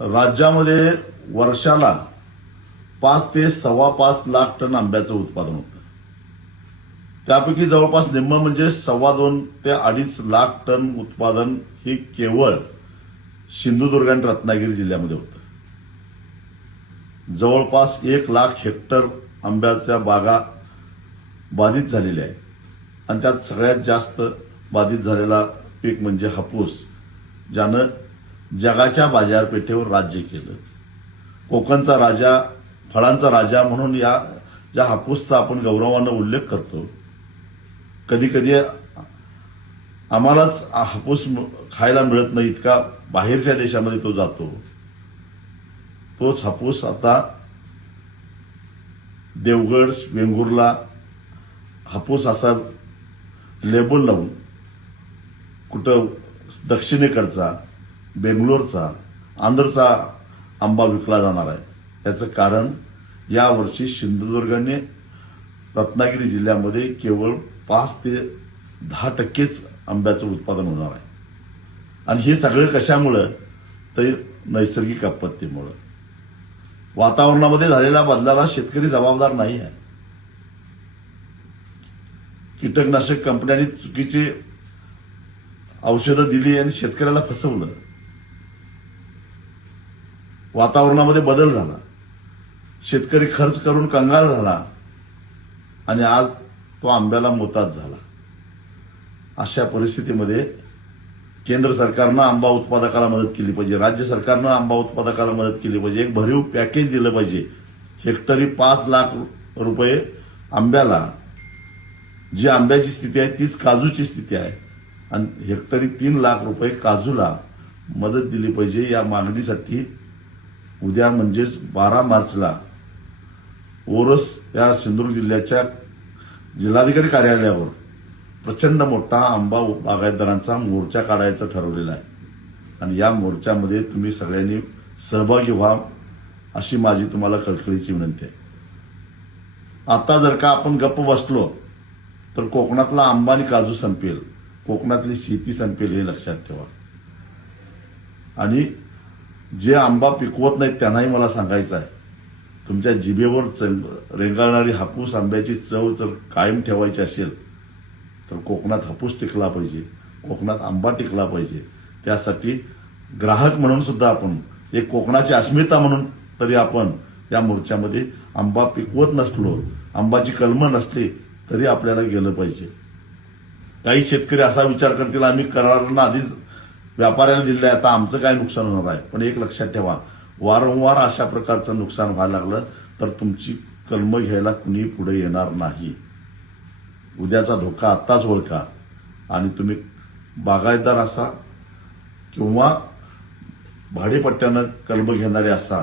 राज्यामध्ये वर्षाला 5 ते 5.25 लाख टन आंब्याचं उत्पादन होतं. त्यापैकी जवळपास निम्म म्हणजे 2.25 ते 2.5 लाख टन उत्पादन हे केवळ सिंधुदुर्ग आणि रत्नागिरी जिल्ह्यामध्ये होतं. जवळपास 1 लाख हेक्टर आंब्याच्या बागा बाधित झालेल्या आहेत आणि त्यात सगळ्यात जास्त बाधित झालेला पीक म्हणजे हापूस, ज्यानं जगाच्या बाजारपेठेवर राज्य केलं. कोकणचा राजा, फळांचा राजा म्हणून या ज्या हापूसचा आपण गौरवानं उल्लेख करतो, कधी कधी आम्हालाच हापूस खायला मिळत नाही इतका बाहेरच्या देशामध्ये तो जातो. तोच हापूस आता देवगड, वेंगुर्ला हापूस असा लेबल लावून कुठं दक्षिणेकडचा, बेंगलोरचा, आंध्रचा आंबा विकला जाणार आहे. त्याचं कारण यावर्षी सिंधुदुर्ग आणि रत्नागिरी जिल्ह्यामध्ये केवळ 5 ते 10% आंब्याचं उत्पादन होणार आहे. आणि हे सगळं कशामुळं? तर नैसर्गिक आपत्तीमुळं. वातावरणामध्ये झालेल्या बदलाला शेतकरी जबाबदार नाही आहे. कीटकनाशक कंपन्यांनी चुकीची औषधं दिली आणि शेतकऱ्याला फसवलं. वातावरणामध्ये बदल झाला, शेतकरी खर्च करून कंगाल झाला आणि आज तो आंब्याला मोताज झाला. अशा परिस्थितीमध्ये केंद्र सरकारनं आंबा उत्पादकाला मदत केली पाहिजे, राज्य सरकारनं आंबा उत्पादकाला मदत केली पाहिजे, एक भरीव पॅकेज दिलं पाहिजे. हेक्टरी 5 लाख रुपये आंब्याला, जी आंब्याची स्थिती आहे तीच काजूची स्थिती आहे, आणि हेक्टरी 3 लाख रुपये काजूला मदत दिली पाहिजे. या मागणीसाठी उद्या म्हणजेच 12 मार्चला ओरस या सिंधुदुर्ग जिल्ह्याच्या जिल्हाधिकारी कार्यालयावर प्रचंड मोठा आंबा बागायतदारांचा मोर्चा काढायचा ठरवलेला आहे. आणि या मोर्चामध्ये तुम्ही सगळ्यांनी सहभागी व्हा अशी माझी तुम्हाला कळकळीची विनंती आहे. आता जर का आपण गप्प बसलो तर कोकणातला आंबा आणि काजू संपेल, कोकणातली शेती संपेल, हे लक्षात ठेवा. आणि जे आंबा पिकवत नाहीत त्यांनाही मला सांगायचं आहे, तुमच्या जिभेवर रेंगाळणारी हापूस आंब्याची चव जर कायम ठेवायची असेल तर कोकणात हापूस टिकला पाहिजे, कोकणात आंबा टिकला पाहिजे. त्यासाठी ग्राहक म्हणून सुद्धा आपण, एक कोकणाची अस्मिता म्हणून तरी आपण या मोर्चामध्ये आंबा पिकवत नसलो, आंबाची कलमं नसली तरी आपल्याला गेलं पाहिजे. काही शेतकरी असा विचार करतील, आम्ही करारांना आधीच व्यापाऱ्याला दिले, आता आमचं काय नुकसान होणार आहे. पण एक लक्षात ठेवा, वारंवार अशा प्रकारचं नुकसान व्हायला लागलं तर तुमची कलमं घ्यायला कुणी पुढे येणार नाही. उद्याचा धोका आत्ताच ओळखा आणि तुम्ही बागायतदार असा किंवा भाडेपट्ट्यानं कलमं घेणारे असा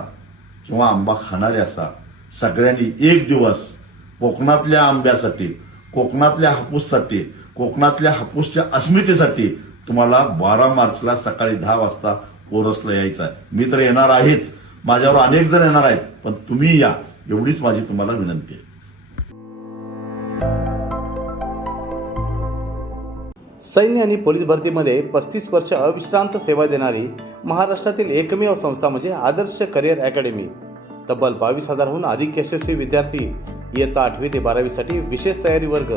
किंवा आंबा खाणारे असा, सगळ्यांनी एक दिवस कोकणातल्या आंब्यासाठी, कोकणातल्या हापूससाठी, कोकणातल्या हापूसच्या अस्मितेसाठी तुम्हाला 12 मार्चला सकाळी 10 वाजता ओरसला यायचं आहे. मी तर येणार आहेच, माझ्यावर अनेक जण येणार आहेत, पण तुम्ही या, एवढीच माझी तुम्हाला विनंती आहे. सैन्य आणि पोलीस भरतीमध्ये 35 वर्ष अविश्रांत सेवा देणारी महाराष्ट्रातील एकमेव संस्था म्हणजे आदर्श करिअर अकॅडमी. तब्बल 22,000हून अधिक यशस्वी विद्यार्थी, इयत्ता 8वी ते 12वीसाठी विशेष तयारी वर्ग,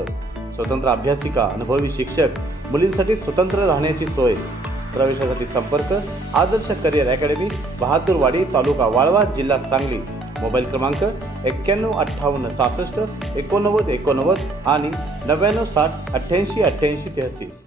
स्वतंत्र अभ्यासिका, अनुभवी शिक्षक, मुलींसाठी स्वतंत्र राहण्याची सोय. प्रवेशासाठी संपर्क आदर्श करिअर अकॅडमी, बहादूरवाडी, तालुका वाळवा, जिल्हा सांगली. मोबाईल क्रमांक 915866 8989 आणि 9960 888833.